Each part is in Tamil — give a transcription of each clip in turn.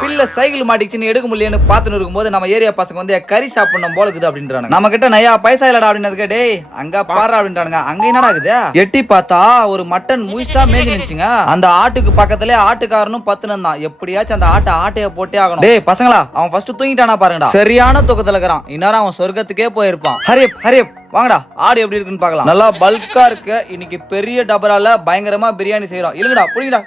பில்ல சைக்கிள் மாட்டிச்சுன்னு எடுக்க முடியலன்னு பாத்துன்னு இருக்கும்போது நம்ம ஏரியா பசங்க வந்து கறி சாப்பிடணும் போல இருக்குது அப்படின்றாங்க. நம்ம கிட்ட நயா பைசா இல்லடா அப்படின்னதுக்கு டேய் அங்க பாரு அப்படின்றானுங்க. அங்க என்னடா இருக்குது எட்டி பார்த்தா ஒரு மட்டன் முழுசா மேஞ்சி நினைச்சுங்க. அந்த ஆட்டுக்கு பக்கத்துல ஆட்டுக்காரனும் பத்துனு தான். எப்படியாச்சும் அந்த ஆட்டைய போட்டே ஆகணும். டேய் பசங்களா அவன் ஃபர்ஸ்ட் தூங்கிட்டானா பாருங்கடா. சரியான தூக்கத்துல இருக்கிறான். இந்நேரம் அவன் சொர்க்கத்துக்கே போயிருப்பான். ஹரியப் வாங்கடா ஆடு எப்படி இருக்குன்னு பார்க்கலாம். நல்லா பல்கா இருக்கு. இன்னைக்கு பெரிய டபரால பயங்கரமா பிரியாணி செய்யறோம். இல்லங்கடா புடிங்கடா.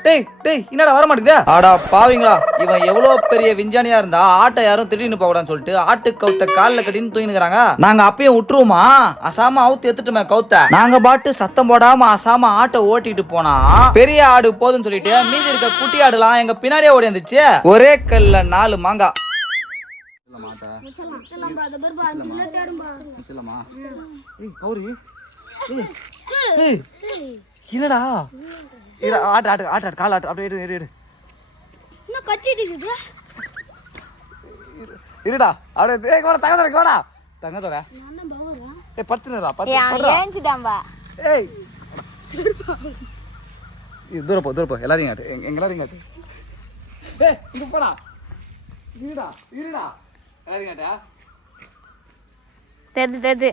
டேய் என்னடா வர மாட்டேங்குது. ஆடா பாவீங்களா இவன் எவ்வளவு பெரிய விஞ்ஞானியா இருந்தா ஆட்டை யாரும் திடீர்னு போக கூடாதுன்னு சொல்லிட்டு ஆட்டு கவுத்த கால்ல கட்டின்னு தூங்கினுறாங்க. நாங்க அப்பயும் விட்டுருவோமா அசாம அவுத்து எடுத்துட்டுமே கவுத்த. நாங்க பாட்டு சத்தம் போடாம அசாம ஆட்டை ஓட்டிட்டு போனா பெரிய ஆடு போதுன்னு சொல்லிட்டு மீதி இருக்க குட்டி ஆடுலாம் எங்க பின்னாடியே ஓடி வந்துச்சு. ஒரே கல்ல 4 மாங்காய். என்னடா ஆட்டு கால் ஆட்டு அப்படியே எடு இருடா அப்படியே தங்கத்தோட தங்கத்தோட பத்துனடா தூரம் போ எல்லாரையும் காட்டு எங்க எல்லாரையும் காட்டு. இங்க போடா இருடா எல்லாரையும் காட்டா தெது